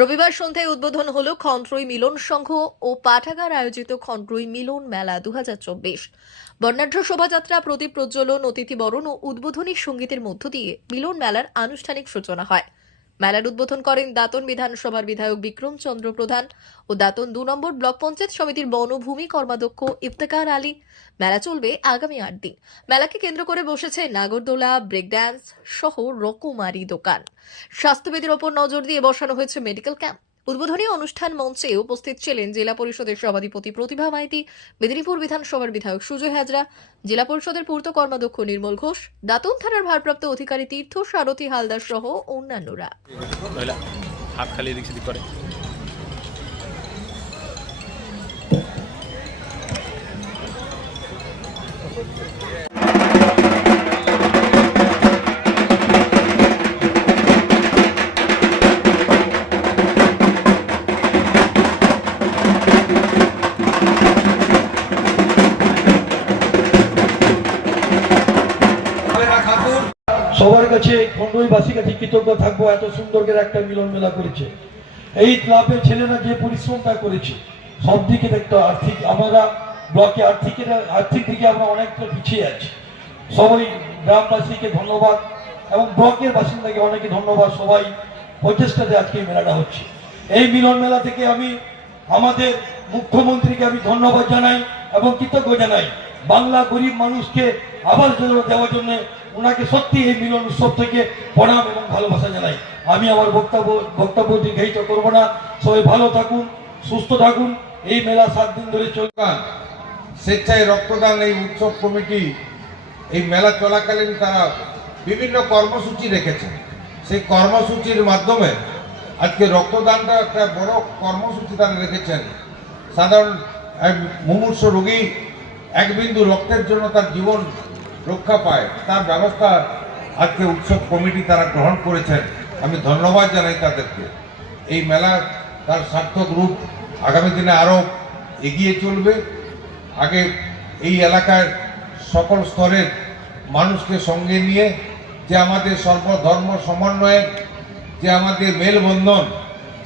রবিবার সন্ধ্যায় উদ্বোধন হল খন্ত্রই মিলন সংঘ ও পাঠাগার আয়োজিত খন্ত্রই মিলন মেলা দু হাজার চব্বিশ। বর্ণাঢ্য শোভাযাত্রা, প্রদীপ প্রজ্বলন, অতিথি বরণ ও উদ্বোধনী সঙ্গীতের মধ্য দিয়ে মিলন মেলার আনুষ্ঠানিক সূচনা হয়। মেলার উদ্বোধন করেন দাতন বিধানসভার বিধায়ক বিক্রম চন্দ্র প্রধান ও দাতন দু নম্বর ব্লক পঞ্চায়েত সমিতির বনভূমি কর্মাধ্যক্ষ ইফতেকার আলী। মেলা চলবে আগামী আট দিন। মেলাকে কেন্দ্র করে বসেছে নাগরদোলা ব্রেক ড্যান্স সহ রকমারি দোকান। স্বাস্থ্যবিধির ওপর নজর দিয়ে বসানো হয়েছে মেডিকেল ক্যাম্প। উদ্বোধনী অনুষ্ঠান মঞ্চে উপস্থিত ছিলেন জেলা পরিষদের সভাধিপতি প্রতিভা মাইতি, মেদিনীপুর বিধানসভার বিধায়ক সুজয় হাজরা, জেলা পরিষদের পূর্ত কর্মাধ্যক্ষ নির্মল ঘোষ, দাতন থানার ভারপ্রাপ্ত অধিকারী তীর্থ সারথী হালদার সহ অন্যান্যরা। কাছে খন্ডইবাসীর কাছে কৃতজ্ঞ থাকব, এত সুন্দর করে একটা মিলন মেলা করেছে। এই ক্লাবের ছেলেরা যে পরিশ্রমটা করেছে, সব দিকে দেখতে আর্থিক, আমরা ব্লকে আর্থিক আর্থিক দিকে আমরা অনেকটা পিছিয়ে আছি। সবাই গ্রামবাসীকে ধন্যবাদ এবং ব্লকের বাসিন্দাকে অনেকে ধন্যবাদ, সবাই প্রচেষ্টাতে আজকে মেলাটা হচ্ছে। এই মিলন মেলা থেকে আমি, আমাদের মুখ্যমন্ত্রীকে আমি ধন্যবাদ জানাই এবং কৃতজ্ঞ জানাই। বাংলা গরিব মানুষকে যোজনা দেওয়ার জন্য ওনাকে সত্যি এই মিলন উৎসব থেকে প্রণাম এবং ভালোবাসা জানাই। আমি আমার বক্তব্য বক্তব্য দীর্ঘায়িত করব না। সবাই ভালো থাকুন, সুস্থ থাকুন। এই মেলা সাত দিন ধরে চলবে। স্বেচ্ছায় রক্তদান এই উৎসব কমিটি, এই মেলা চলাকালীন তারা বিভিন্ন কর্মসূচি রেখেছে। সেই কর্মসূচির মাধ্যমে আজকে রক্তদানটা একটা বড় কর্মসূচি তারা রেখেছেন। সাধারণ এক মুমূর্ষ রোগী এক বিন্দু রক্তের জন্য তার জীবন রক্ষা পায়, তার ব্যবস্থা আজকে উৎসব কমিটি তারা গ্রহণ করেছেন। আমি ধন্যবাদ জানাই তাদেরকে। এই মেলার তার সার্থক রূপ আগামী দিনে আরও এগিয়ে চলবে। আগে এই এলাকার সকল স্তরের মানুষকে সঙ্গে নিয়ে যে আমাদের সর্বধর্ম সমন্বয়ের যে আমাদের মেলবন্ধন,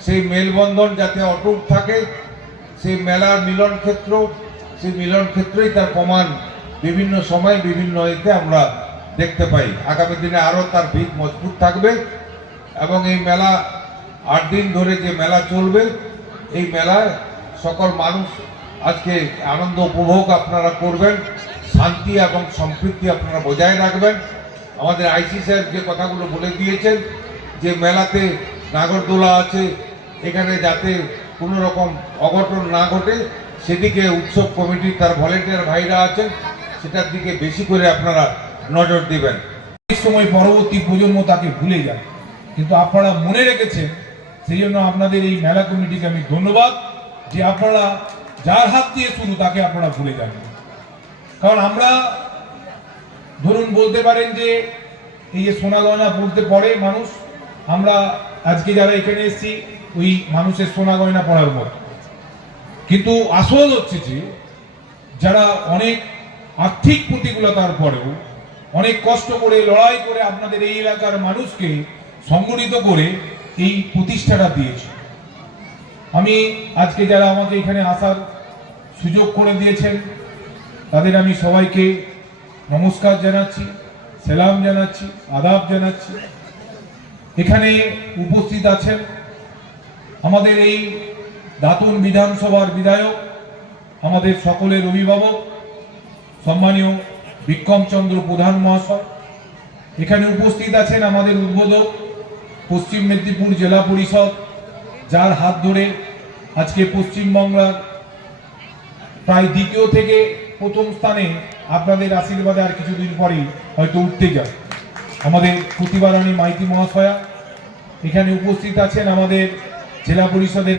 সেই মেলবন্ধন যাতে অটুট থাকে, সেই মেলার মিলন ক্ষেত্র সেই মিলন ক্ষেত্রেই তার প্রমাণ বিভিন্ন সময় বিভিন্ন এতে আমরা দেখতে পাই। আগামী দিনে আরও তার ভিত মজবুত থাকবে এবং এই মেলা আট দিন ধরে যে মেলা চলবে, এই মেলায় সকল মানুষ আজকে আনন্দ উপভোগ আপনারা করবেন, শান্তি এবং সম্পৃক্তি আপনারা বজায় রাখবেন। আমাদের আইসি সাহেব যে কথাগুলো বলে দিয়েছেন, যে মেলাতে নাগরদোলা আছে, এখানে যাতে কোনো রকম অঘটন না ঘটে, সেদিকে উৎসব কমিটি তার ভলেন্টিয়ার ভাইরা আছেন সেটার দিকে বেশি করে আপনারা নজর দিবেন। এই সময় পরবর্তী প্রজন্ম তাকে ভুলে যায় কিন্তু আপনারা মনে রেখেছেন, সেই জন্য আপনাদের এই মেলা কমিটিকে আমি ধন্যবাদ যে আপনারা যার হাত দিয়ে শুরু, তাকে আপনারা ভুলে যান কারণ আমরা ধরুন বলতে পারেন যে, এই যে সোনা গয়না পড়তে পড়ে মানুষ, আমরা আজকে যারা এখানে এসেছি, ওই মানুষের সোনা গয়না পড়ার মতো। কিন্তু আসল হচ্ছে যে, যারা অনেক আর্থিক প্রতিকূলতার পরেও অনেক কষ্ট করে, লড়াই করে আপনাদের এই এলাকার মানুষকে সংগঠিত করে এই প্রতিষ্ঠাটা দিয়েছে। আমি আজকে যারা আমাকে এখানে আসার সুযোগ করে দিয়েছেন, তাদের আমি সবাইকে নমস্কার জানাচ্ছি, সেলাম জানাচ্ছি, আদাব জানাচ্ছি। এখানে উপস্থিত আছেন আমাদের এই দাতুন বিধানসভার বিধায়ক, আমাদের সকলের অভিভাবক সম্মানীয় বিক্রমচন্দ্র প্রধান মহাশয়, এখানে উপস্থিত আছেন আমাদের উদ্বোধক পশ্চিম মেদিনীপুর জেলা পরিষদ, যার হাত ধরে আজকে পশ্চিমবাংলার প্রায় দ্বিতীয় থেকে প্রথম স্থানে আপনাদের আশীর্বাদে আর কিছুদিন পরেই হয়তো উঠতে যায় আমাদের প্রতিবারানী মাইতি মহাশয়া, এখানে উপস্থিত আছেন আমাদের জেলা পরিষদের